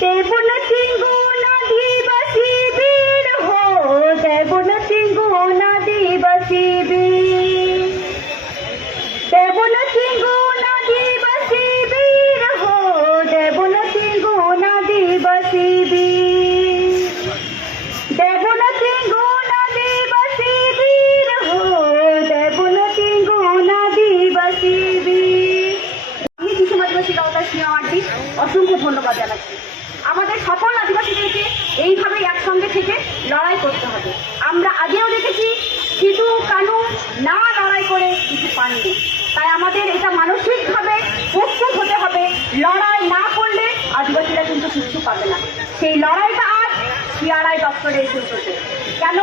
দেব না চিঙ্গু নদীবাসী বীর হো, দেব না চিঙ্গু নদীবাসী বীর, দেব না চিঙ্গু নদীবাসী বীর হো, দেব না চিঙ্গু নদীবাসী বীর, দেব না চিঙ্গু নদীবাসী বীর হো, দেব না চিঙ্গু নদীবাসী বীর। আমি শিশু আদিবাসী গাওতা সিনেমা আর্টিস্ট অসংখ্য ধন্যবাদ জানাচ্ছি। আমাদের সকল আদিবাসীদেরকে এইভাবে একসঙ্গে থেকে লড়াই করতে হবে। আমরা আগেও দেখেছি সিধু কানু না লড়াই করে কিছু পাননি, তাই আমাদের এটা মানসিকভাবে প্রস্তুত হতে হবে। লড়াই না করলে আদিবাসীরা কিন্তু কিচ্ছু পাবে না। সেই লড়াইটা আজ সিআরআই দপ্তরে এসে উঠেছে। কেন?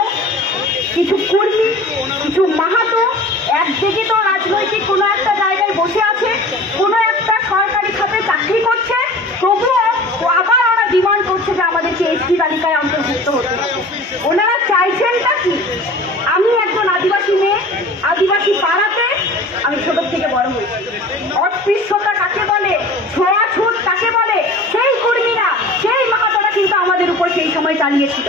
কিছু কর্মী, কিছু মাহাতো একদিকে তো রাজনৈতিক কোনো একটা জায়গায় বসে আছে, কোনো একটা সরকারি খাতে চাকরি করছে, তবুও আবার ওরা ডিমান্ড করছে যে আমাদেরকে এসটি তালিকায় অন্তর্ভুক্ত হতে হবে। ওনারা চাইছেনটা কি? আমি একজন আদিবাসী মেয়ে, আদিবাসী পাড়াতে আমি ছোট থেকে বড় হয়েছি। অস্পৃশ্যতা কাকে বলে, ছোঁয়াছুত কাকে বলে, সেই কর্মীরা, সেই মাহাতোরা কিন্তু আমাদের উপর সেই সময় চালিয়েছিল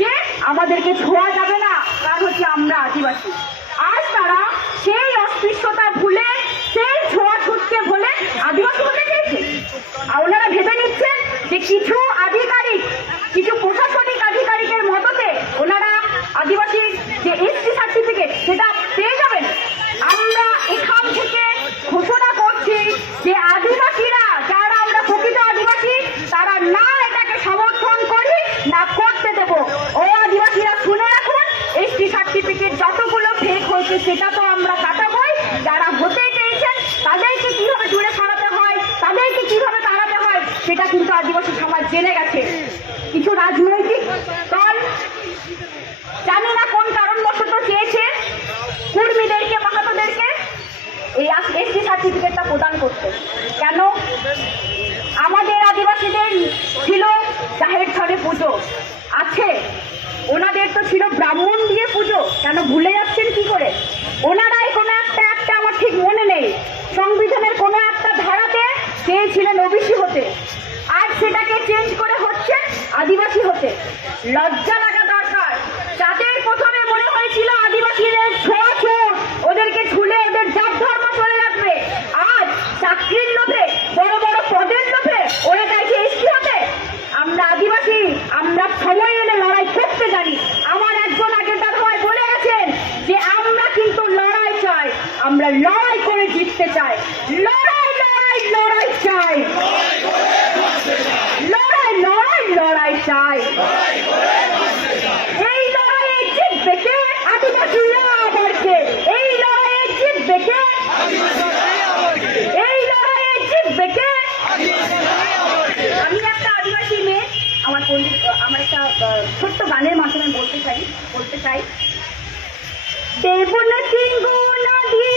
যে আমাদেরকে ছোঁয়া যাবে না, কারণ হচ্ছে আমরা আদিবাসী। আজ তারা সেই অস্পৃশ্যতা ভুলে, সেই ছোঁয়াছুতকে ভুলে আদিবাসী হতে চেয়েছে। ওনারা ভেবে নিচ্ছেন যে কিছু আধিকারিক, কিছু প্রশাসনিক আধিকারিকের মদতে ওনারা আদিবাসীর যে এসটি সার্টিফিকেট সেটা পেয়ে যাবেন। আমরা এখান থেকে ঘোষণা করছি যে আদিবাসীরা, যারা আমরা প্রকৃত আদিবাসী, তারা না এটাকে সমর্থন করি না করতে দেব। ও আদিবাসীরা শুনে রাখুন, এসটি সার্টিফিকেট যতগুলো ফেক হয়েছে সেটা তো আমরা কাটাবই। যারা হতে চেয়েছেন তাদেরকে কিভাবে দূরে সরাতে হয়, তাদেরকে কিভাবে তাড়াতে হয়, সেটা কিন্তু আদিবাসী সমাজ জেনে গেছে। কিছু রাজনৈতিক দল জানি না কোন কারণবশত চেয়েছে কর্মীদেরকে, মাহাতোদেরকে এই এসটি সার্টিফিকেটটা প্রদান করতে। কেন? আমাদের আদিবাসীদের ছিল জাহের ছড়ে পুজো আছে, ওনাদের তো ছিল ব্রাহ্মণ দিয়ে পুজো। কেন ভুলে যাচ্ছেন কি করে? ওনারাই কোনো একটা আমার ঠিক মনে নেই, সংবিধানের কোনো একটা ধারাতে চেয়েছিলেন ওবিসি হতে, আর সেটাকে চেঞ্জ করে হচ্ছে আদিবাসী হতে। লজ্জা লাগা দরকার। যাদের প্রথমে মনে হয়েছিল আদিবাসীদের ছোঁয়াছুত, ওদেরকে ছুলে ওদের জাত ধর্ম চলে যাবে, আজ চাকরির লোভে, বড় বড় পদের লোভে ওরা চাইছে এসটি হতে। আমরা আদিবাসী, আমরা সময় এলে লড়াই করতে জানি। আমার একজন আগের দাদাভাই বলে গেছেন যে আমরা কিন্তু লড়াই চাই, আমরা লড়াই করে জিততে চাই। লড়াই লড়াই লড়াই চাই, লড়াই লড়াই লড়াই চাই। এই লড়াইয়ে জিতবে কে? আদিবাসীরা আবার কে? এই লড়াইয়ে জিতবে কে? এই লড়াইয়ে জিতবে কে? আমি একটা আদিবাসী মেয়ে, আমার একটা ছোট্ট গানের মাধ্যমে বলতে চাই, দেব না চিঙ্গু নদী